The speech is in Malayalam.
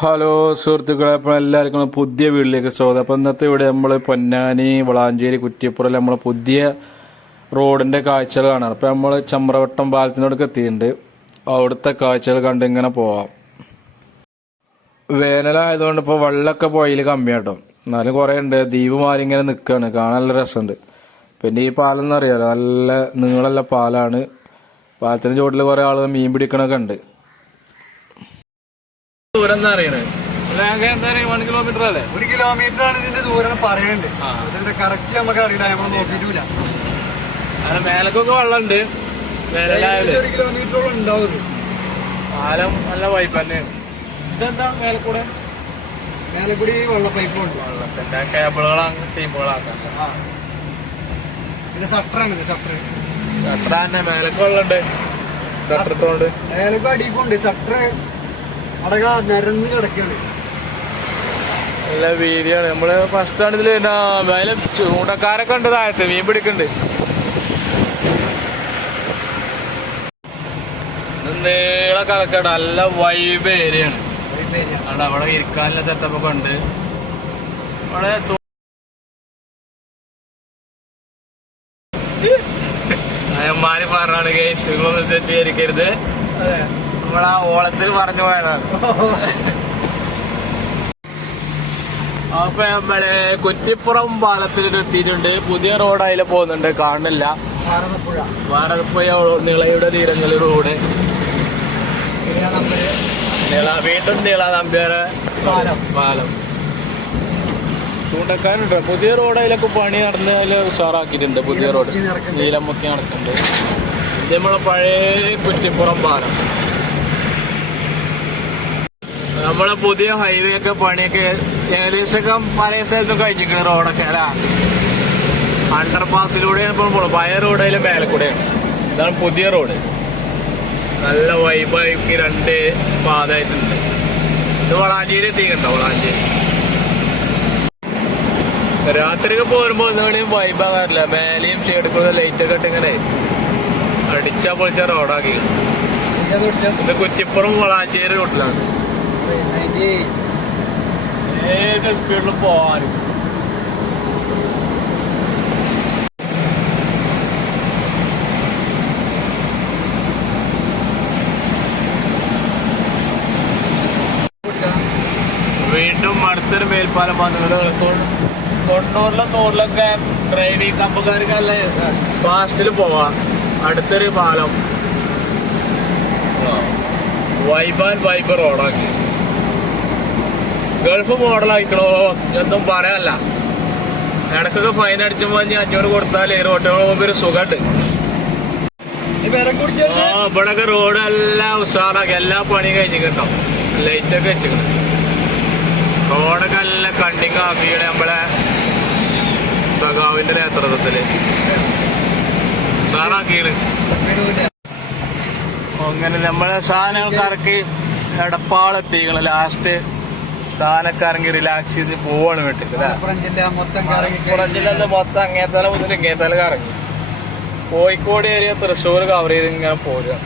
ഹലോ സുഹൃത്തുക്കളെ അപ്പോൾ എല്ലാവർക്കും പുതിയ വീട്ടിലേക്ക് സ്വാഗതം. അപ്പോൾ ഇന്നത്തെ ഇവിടെ നമ്മൾ പൊന്നാനി വളാഞ്ചേരി കുറ്റിപ്പുറം നമ്മൾ പുതിയ റോഡിന്റെ കാഴ്ചകൾ കാണാറ്. അപ്പോൾ നമ്മൾ ചമ്രവട്ടം പാലത്തിനോടൊക്കെ എത്തിയിട്ടുണ്ട്. അവിടുത്തെ കാഴ്ചകൾ കണ്ട് ഇങ്ങനെ പോവാം. വേനലായതുകൊണ്ട് ഇപ്പോൾ വെള്ളമൊക്കെ പോയിൽ കമ്മിയാട്ടോ. എന്നാലും കുറേ ഉണ്ട്. ദ്വീപ് മാറി ഇങ്ങനെ നിൽക്കുകയാണ്. കാണാൻ നല്ല രസമുണ്ട്. പിന്നെ ഈ പാലം എന്നറിയാലോ നല്ല നീളമുള്ള പാലാണ്. പാലത്തിന് ചുവട്ടിൽ കുറേ ആളുകൾ മീൻ പിടിക്കണൊക്കെ ഉണ്ട്. ദൂരം എന്താ അറിയണേ വൺ കിലോമീറ്റർ അല്ലേ? ഒരു കിലോമീറ്റർ ആണ് ഇതിന്റെ ദൂരം കറക്റ്റ് നമുക്ക് അറിയില്ല നമ്മൾ നോക്കിയിട്ടില്ല. അങ്ങനെ മേലക്കൊക്കെ വെള്ളമുണ്ട്. വേനലായാലും ഒരു കിലോമീറ്ററോളം ഉണ്ടാവും ഇത്. പാലം നല്ല വൈപ്പ് തന്നെയാണ് ഇതെന്താ മേലക്കൂടെ? മേലെ കൂടി വെള്ള പൈപ്പ് ഉണ്ട് വെള്ളത്തിന്റെ കേബിളുകളാണ് ടീമുകളാക്കാം ആ. പിന്നെ ഷട്ടറാണ് ഇത് ഷട്ടർ എത്ര തന്നെ മേലക്ക് വെള്ളമുണ്ട്. ഷട്ടറിട്ടോണ്ട് മേലേക്ക് അടിക്കുണ്ട് ഷട്ടർ അടക നിരന്ന് നല്ല വീതിയാണ് നമ്മൾ ഫസ്റ്റ് ആണ് ഇതിൽ പിന്നെ മേലെ ചൂണ്ടക്കാരൊക്കെ ഉണ്ട് താഴത്ത് മീൻ പിടിക്കണ്ട്. നീള കറക്കാണ് നല്ല വൈബ് ഏരിയാണ് അവിടെ അവിടെ ഇരിക്കാനുള്ള സെറ്റപ്പ് ഒക്കെ ഉണ്ട്. അവിടെ അമ്മാര് പറഞ്ഞാണ് കേസ് നിങ്ങളൊന്നും തെറ്റിദ്ധരിക്കരുത്. അതെ. നമ്മളാ ഓളത്തിൽ പറഞ്ഞു പോയതാണ് അപ്പൊ നമ്മൾ കുറ്റിപ്പുറം പാലത്തിൽ എത്തിയിട്ടുണ്ട് പുതിയ റോഡ് അതിൽ പോകുന്നുണ്ട്. കാണുന്നില്ല. ഭാരതപ്പുഴ ഭാരതപ്പുഴ നിളയുടെ തീരങ്ങളിലൂടെ നിള വീണ്ടും നിള നമ്പ്യാറ് പാലം. പാലം. ചൂണ്ടക്കാരുണ്ട്. പുതിയ റോഡ് അതിലൊക്കെ പണി നടന്ന് അതിൽ ഉഷാറാക്കിയിട്ടുണ്ട് പുതിയ റോഡ്. നീലമുക്കി നടക്കുന്നുണ്ട്. ഇത് നമ്മളെ പഴയ കുറ്റിപ്പുറം പാലം. നമ്മളെ പുതിയ ഹൈവേ ഒക്കെ പണിയൊക്കെ ഏകദേശമൊക്കെ പല സ്ഥലത്തും കഴിച്ചിരിക്കണ റോഡൊക്കെ അല്ല? അണ്ടർ പാസിലൂടെയാണ് പോണത്. പഴയ റോഡായാലും മേലെ കൂടെയാണ് ഇതാണ് പുതിയ റോഡ് നല്ല വൈബായി രണ്ട് പാതയായിട്ടുണ്ട്. ഇത് വളാഞ്ചേരി എത്തിക്കണ്ട വളാഞ്ചേരി. രാത്രിയൊക്കെ പോരുമ്പോ ഒന്നുകൂടിയും വൈബാകാറില്ല മേലെയും സൈഡിൽ ലൈറ്റ് ഒക്കെ ഇട്ട് ഇങ്ങനെ അടിച്ചാ പൊളിച്ച റോഡാക്കി. ഇത് കുറ്റിപ്പുറം വളാഞ്ചേരി റോഡിലാണ് അതെ, 90. ഏത് പോവാനും പിടിച്ചോ. വീണ്ടും അടുത്തൊരു മേൽപ്പാലം വന്നത് തൊണ്ണൂറിലും നൂറിലൊക്കെ ഡ്രൈവിംഗ് കമ്പക്കാർക്കല്ലേ ഫാസ്റ്റിൽ പോവാം അടുത്തൊരു പാലം വൈബാൻ വൈബ് റോഡാക്കി ഗൾഫ് മോഡലായിക്കണോ? എന്തും പറയാനല്ല ഇടക്കൊക്കെ ഫൈൻ അടിച്ചുമ്പോ പോയി അഞ്ഞൂറ് കൊടുത്താലേ റോഡ് പോകുമ്പോ ഒരു സുഖമുണ്ട് ആ ഇവിടൊക്കെ റോഡ് എല്ലാം ഉഷാറാക്കി എല്ലാ പണിയും കഴിഞ്ഞിട്ടുണ്ടോ? ലൈറ്റൊക്കെ വെച്ചിട്ടുണ്ട് റോഡൊക്കെ എല്ലാം കണ്ടിങ് ആക്കിയുടെ നമ്മളെ സഖാവിന്റെ നേതൃത്വത്തിൽ. ഉഷാറാക്കിയാണ്. അങ്ങനെ നമ്മളെ സാധനങ്ങൾ കറക്കി എടപ്പാളെത്തിക്കണം ലാസ്റ്റ് സാധനമൊക്കെ ഇറങ്ങി റിലാക്സ് ചെയ്ത് പോവാണ് വീട്ടിൽ മലപ്പുറം ജില്ല മൊത്തം മലപ്പുറം ജില്ലയിൽ മൊത്തം അങ്ങേത്തല മുതൽ ഇങ്ങേത്തല കറങ്ങി. കോഴിക്കോട് ഏരിയ തൃശ്ശൂർ കവർ ചെയ്ത് ഇങ്ങനെ പോരുക